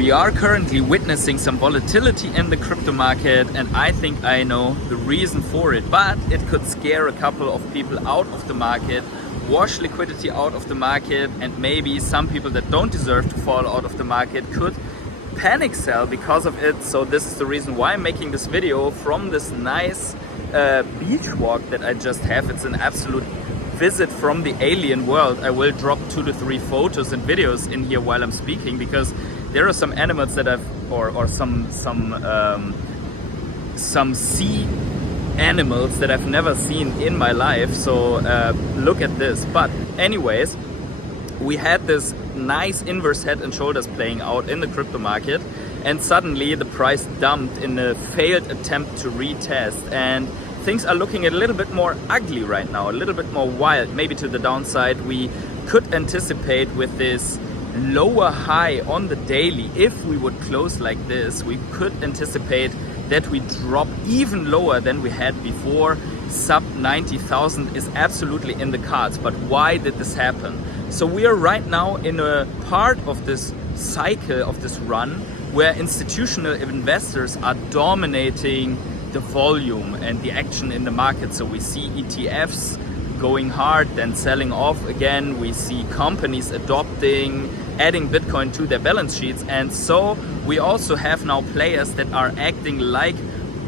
We are currently witnessing some volatility in the crypto market, and I think I know the reason for it, but it could scare a couple of people out of the market, wash liquidity out of the market, and maybe some people that don't deserve to fall out of the market could panic sell because of it. So this is the reason why I'm making this video from this nice beach walk that I just have. It's an absolute visit from the alien world. I will drop 2 to 3 photos and videos in here while I'm speaking, because there are some animals that I've, or some sea animals that I've never seen in my life. So look at this. But anyways, we had this nice inverse head and shoulders playing out in the crypto market, and suddenly the price dumped in a failed attempt to retest, and things are looking a little bit more ugly right now, a little bit more wild, maybe to the downside. We could anticipate with this lower high on the daily, if we would close like this, we could anticipate that we drop even lower than we had before. Sub 90,000 is absolutely in the cards. But why did this happen? So we are right now in a part of this cycle, of this run, where institutional investors are dominating the volume and the action in the market. So we see ETFs going hard, then selling off again. We see companies adopting, adding Bitcoin to their balance sheets. And so we also have now players that are acting like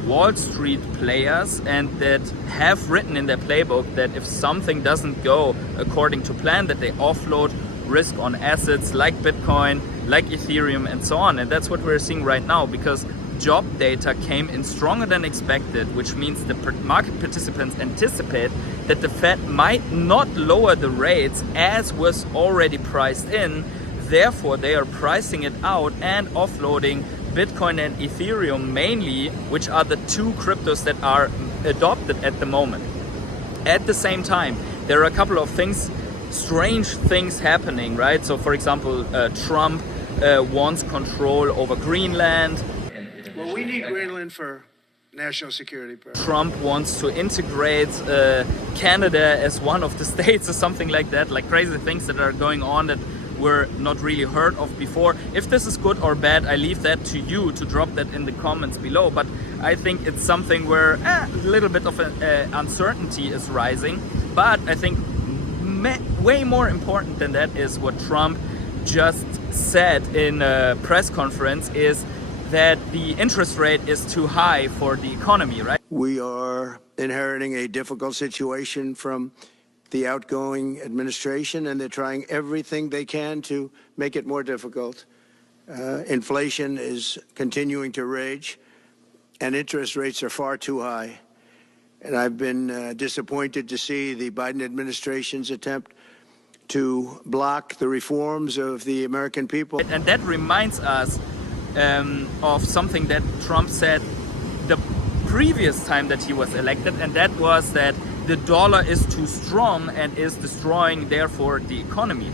Wall Street players, and that have written in their playbook that if something doesn't go according to plan, that they offload risk on assets like Bitcoin, like Ethereum, and so on. And that's what we're seeing right now, because job data came in stronger than expected, which means the market participants anticipate that the Fed might not lower the rates as was already priced in. Therefore, they are pricing it out and offloading Bitcoin and Ethereum mainly, which are the 2 cryptos that are adopted at the moment. At the same time, there are a couple of things, strange things happening, right? So for example, Trump wants control over Greenland. Well, we need Greenland for national security purposes. Trump wants to integrate Canada as one of the states or something like that, like crazy things that are going on that were not really heard of before. If this is good or bad, I leave that to you to drop that in the comments below. But I think it's something where a little bit of uncertainty is rising. But I think way more important than that is what Trump just said in a press conference, is that the interest rate is too high for the economy, right? We are inheriting a difficult situation from the outgoing administration, and they're trying everything they can to make it more difficult. Inflation is continuing to rage, and interest rates are far too high. And I've been disappointed to see the Biden administration's attempt to block the reforms of the American people. And that reminds us of something that Trump said the previous time that he was elected, and that was that the dollar is too strong and is destroying, therefore, the economy.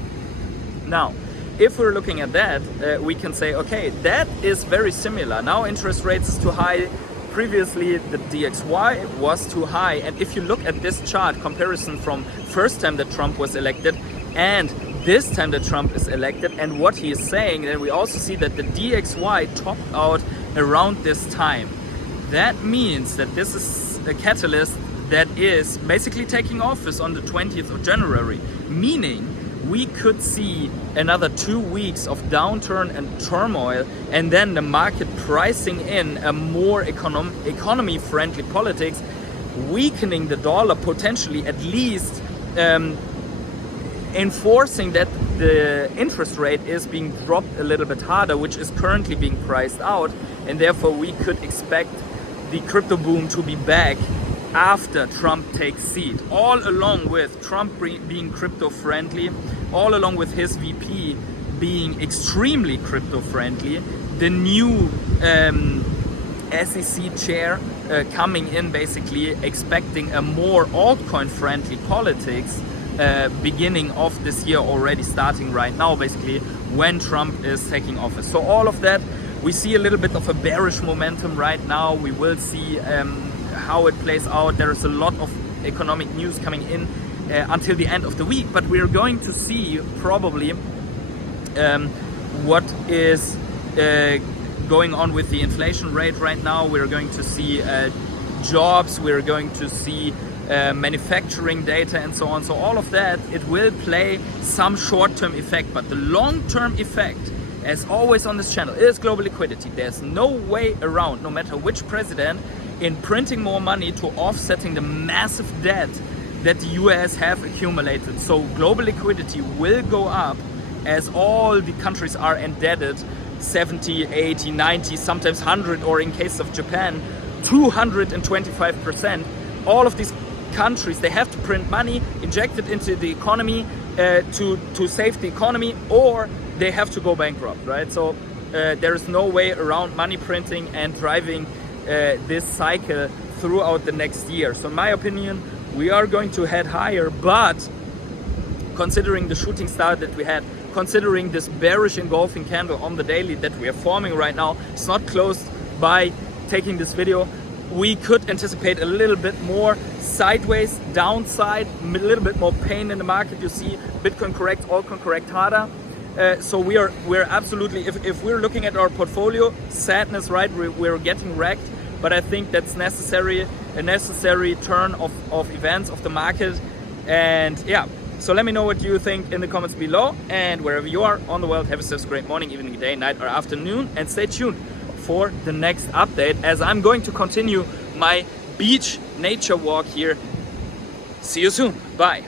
Now, if we're looking at that, we can say, okay, that is very similar. Now interest rates is too high. Previously, the DXY was too high. And if you look at this chart comparison from first time that Trump was elected and this time that Trump is elected, and what he is saying, then we also see that the DXY topped out around this time. That means that this is a catalyst that is basically taking office on the 20th of January, meaning we could see another 2 weeks of downturn and turmoil, and then the market pricing in a more economy-friendly politics, weakening the dollar, potentially at least enforcing that the interest rate is being dropped a little bit harder, which is currently being priced out, and therefore we could expect the crypto boom to be back after Trump takes seat, all along with Trump being crypto friendly, all along with his VP being extremely crypto friendly, the new SEC chair coming in, basically expecting a more altcoin friendly politics beginning of this year, already starting right now, basically when Trump is taking office. So all of that, we see a little bit of a bearish momentum right now. We will see how it plays out. There is a lot of economic news coming in until the end of the week, but we're going to see probably what is going on with the inflation rate right now. We're going to see jobs, we're going to see manufacturing data and so on. So all of that, it will play some short-term effect, but the long-term effect, as always on this channel, is global liquidity. There's no way around, no matter which president, in printing more money to offsetting the massive debt that the US have accumulated. So global liquidity will go up as all the countries are indebted 70, 80, 90, sometimes 100, or in case of Japan, 225%. All of these countries, they have to print money, inject it into the economy to save the economy, or they have to go bankrupt, right? So there is no way around money printing and driving this cycle throughout the next year. So in my opinion, we are going to head higher, but considering the shooting star that we had, considering this bearish engulfing candle on the daily that we are forming right now, it's not closed by taking this video. We could anticipate a little bit more sideways, downside, a little bit more pain in the market. You see Bitcoin correct, altcoin correct harder. So we're absolutely, if we're looking at our portfolio, sadness, right? We're getting wrecked, but I think that's necessary, a necessary turn of events of the market. And yeah, so let me know what you think in the comments below, and wherever you are on the world, have a great morning, evening, day, night, or afternoon, and stay tuned for the next update, as I'm going to continue my beach nature walk here. See you soon. Bye.